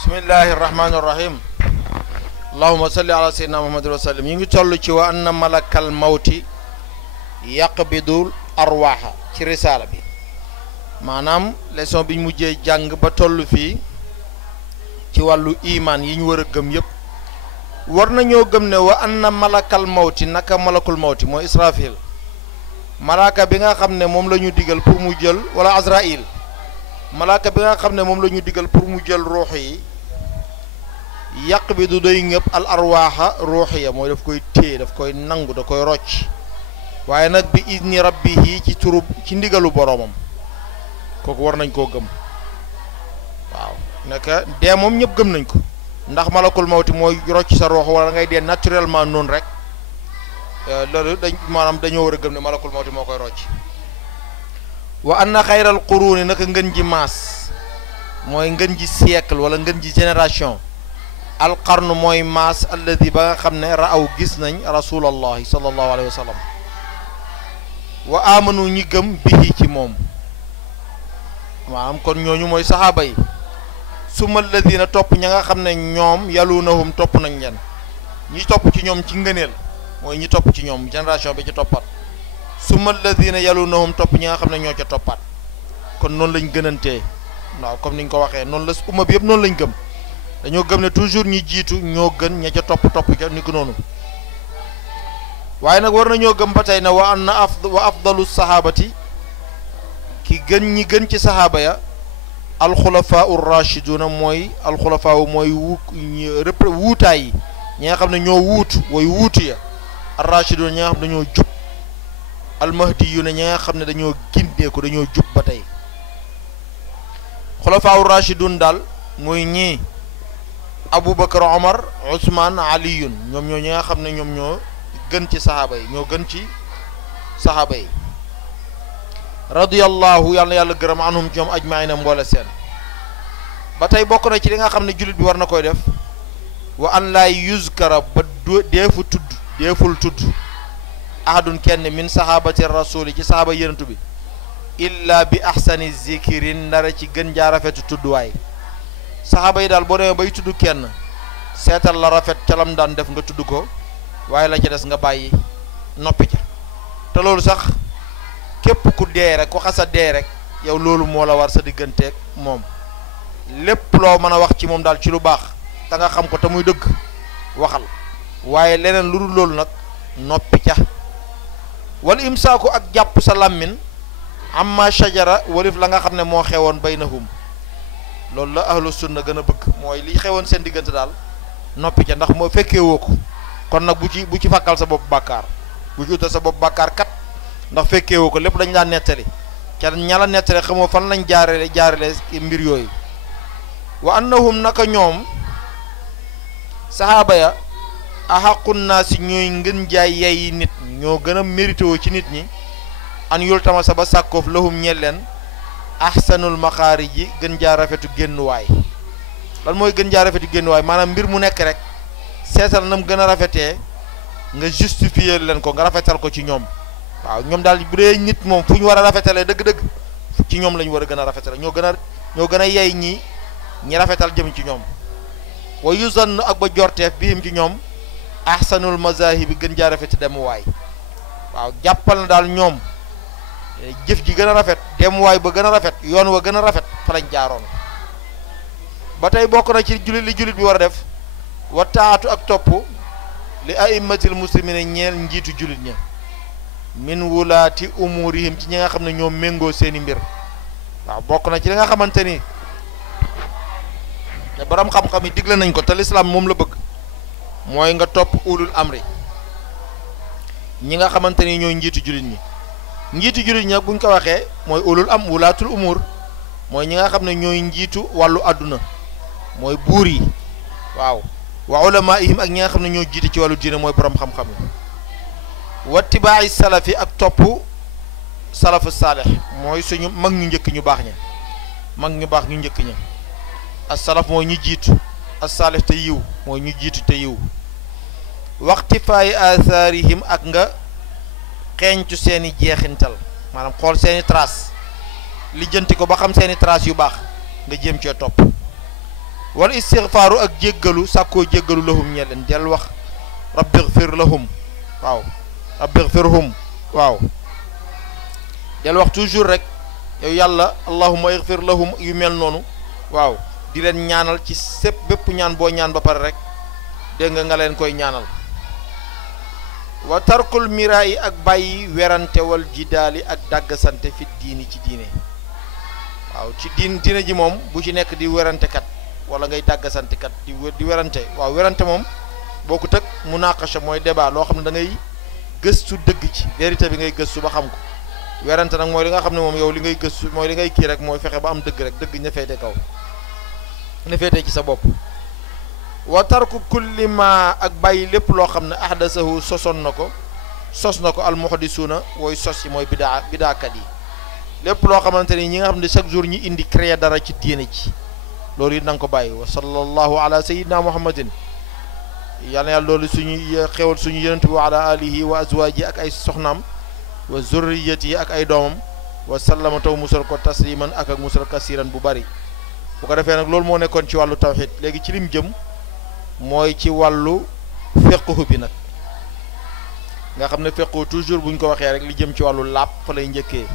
bismillahi irrahmani irrahim allahuma salli ala sayyidina muhammadin wa sallim ñu ngi toll ci wa anna malakal mawti yaqbidul arwaaxa ci risaala bi maanaam leçon bi ñu mujjee jàng ba toll fii ci wàllu imaan yi ñu war a gëm yépp war nañoo gëm ne wa anna malakal mawti naka malakul mawti mooy israfil malaaka bi nga xam ne moom la ñu digal pour mu jël wala azrail malaaka bi nga xam ne moom la ñu digal pour mu jël ruux yi yàq bi du doy ngëpp al arwaaxa ruuxiya mooy daf koy téye daf koy nangu da koy rocc waaye nag bi idni rabbihi ci turub ci ndigalu boroomam kooku war nañ koo gëm waaw naka dee moom ñëpp gëm nañ ko ndax malakul mawti mooy rocc sa ruux wala ngay dee naturellement noonu rek loolu dañ maanaam dañoo war a gëm ne malakul mawti moo koy rocc wa anna xayral quruni naka ngën ji maas mooy ngën ji siècle wala ngën ji génération alqarnu mooy maas alladi ba nga xam ne raaw gis nañ rasulallahi sallallahu alayhi wa sallam wa amanu ñi gëm bihi ci moom maanaam kon ñooñu mooy saxaaba yi suma alladina topp ña nga xam ne ñoom yalunahum topp nañ leen ñi topp ci ñoom ci ngëneel mooy ñi topp ci ñoom génération bi ci toppat suma alladina yalunahum topp ñi nga xam ne ñoo ca toppaat kon noonu lañ gënantee waaw comme niñ ko waxee noonu la umma bi yëpp noonu lañ gëm dañoo gëm ne toujours ñi jiitu ñoo gën ña ca topp ca ni ko noonu waaye nag war nañoo gëm ba tey ne wa anna wa afdalu sahabati ki gën ñi gën ci sahaaba ya alxulafaa ur rachiduna mooy alxulafaa mooy wuutaay yi ñi nga xam ne ñoo wuutu way wuutu ya ar rachiduna ñi nga xam ne dañoo jub almahdiyuna ñi nga xam ne dañoo gindeeku dañoo jub ba tey xulafaa ur rachidun daal mooy ñii Aboubacar Omar Ousmane Aliyun ñoom ñoo ñi nga xam ne ñoom ñoo gën ci saxaaba yi ñoo gën ci saxaaba yi radiyallahu yàlla na yàlla gërëm anhum ci ñoom ajmaina mboole seen ba tey bokk na ci li nga xam ne jullit bi war na koy def wa an laay yuzkara ba deeful tudd ahadun kenn min sahabati rasuli ci saxaaba yénantu bi illa bi ahsani zikirin ndara ci gën jaa rafetu tudduwaay saxaaba yi daal boo demee bay tudd kenn seetal la rafet ca lam daan def nga tudd ko waaye la ca des nga bàyyi noppi ca te loolu sax képp ku dee rek ku xasa dee rek yow loolu moo la war sa digganteeg moom lépp loo mën a wax ci moom daal ci lu baax te nga xam ko te muy dëgg waxal waaye leneen lu dul loolu nag noppi ca wala imsaaku ak jàpp sa làmmin amma shajara walif la nga xam ne moo xewoon baynahum loolu la ahlu sunna gën a bëgg mooy li xewoon seen diggante daal noppi ca ndax moo fekkee woo ko kon nag bu ci fàkkal sa bopp bàkkaar bu ci utal sa bopp bàkkaar kat ndax fekkee woo ko lépp dañ daan nettali ca ña la nettali xamoo fan lañ jaarale mbir yooyu wa annahum naka ñoom sahaaba ya ahaqun naasi ñooy ngën jaay yey nit ñoo gën a mérité woo ci nit ñi an yul tama sa ba sàkkoof lahum ñel leen ahsanul maxaarij yi gën jaa rafetu génnuwaay lan mooy gën jaa rafetu génnuwaay maanaam mbir mu nekk rek seetal nam gën a rafetee nga justifier leen ko nga rafetal ko ci ñoom waaw ñoom daal bu dee nit moom fu ñu war a rafetalee dëgg-dëgg ci ñoom la ñu war a gën a rafetale ñoo gën a yey ñi rafetal jëm ci ñoom wa yuzann ak ba jorteef bihim ci ñoom ahsanul mazahibi gën jaa rafeti demuwaay waaw jàppal na daal ñoom jëf ji gën a rafet demuwaay ba gën a rafet yoon wa gën a rafet fa lañ jaaroon ba tey bokk na ci jullit bi war a def wa taatu ak topp li aimmatil muslimina ñeel njiitu jullit ña min wulaati umurihim ci ñi nga xam ne ñoo méngoo seeni mbir waaw bokk na ci li nga xamante ni te borom xam-xam yi digle nañ ko te lislaam moom la bëgg mooy nga topp ulul amri ñi nga xamante ni ñooy njiitu jullit ñi njiitu jullit ñi nag buñ ko waxee mooy wulaatul umur mooy ñi nga xam ne ñooy njiitu wàllu àdduna mooy buur yi waaw wa ulamaihim ak ñi nga xam ne ñoo jiite ci wàllu diine mooy borom xam-xam yi wattibaa'i salafi ak topp salafu saalih mooy suñu mag ñu njëkk ñu baax ña mag ñu baax ñu njëkk ña as salaf mooy ñu jiitu as saalih te yiw mooy ñu jiitu te yiw waqtifaa'i athaarihim ak nga xeeñtu seeni jeexintal maanaam xool seeni trace lijjanti ko ba xam seeni trace yu baax nga jéem cee topp wal istighfaaru ak jéggalu sàkkoo jéggalu lahum ñe leen del wax rabbighfir lahum waaw rabbighfirhum waaw del wax toujours rek yow yàlla allahumma ighfir lahum yu mel noonu waaw di leen ñaanal ci sépp bépp ñaan boo ñaan ba pare rek dégg nga leen koy ñaanal wa tarkul miraa yi ak bàyyi werante wal jidaali ak dàggasante fi diini ci diine waaw ci diine ji moom bu ci nekk di werante kat wala ngay dàggasante kat di werante waaw werante moom boo ko tëg munaqasha mooy débat loo xam ne da ngay gëstu dëgg ci vérité bi ngay gëstu ba xam ko werante nag mooy li nga xam ne moom yow li ngay gëstu mooy li ngay kii rek mooy fexe ba am dëgg rek dëgg ña féete kaw ña féete ci sa bopp wa tarku kulli ma ak bàyyi lépp loo xam ne ahdasahu sos na ko almuhdisuuna wooy sos yi mooy bidaakat yi lépp loo xamante ni ñi nga xam ne chaque jour ñi indi créer dara ci diine ci loolu it na nga ko bàyyi wa sallallahu ala sayyidina muhammadin yal na yàlla loolu suñuy xewal suñu yonent bi wa ala alihi wa azwaaji ak ay soxnaam wa zurriyati ak ay doomam wa sallama taw musal ko tasliman ak musal kasiran bu bari bu ko defee nag loolu moo nekkoon ci wàllu tawxid léegi ci lim jëm mooy ci wàllu fiqhu bi nag nga xam ne fiqhu toujours buñ ko waxee rek li jëm ci wàllu laab fa lay njëkkee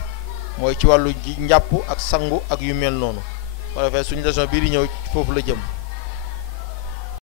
mooy ci wàllu njàpp ak sangu ak yu mel noonu bu ko defee suñu leçon bii di ñëw foofu la jëm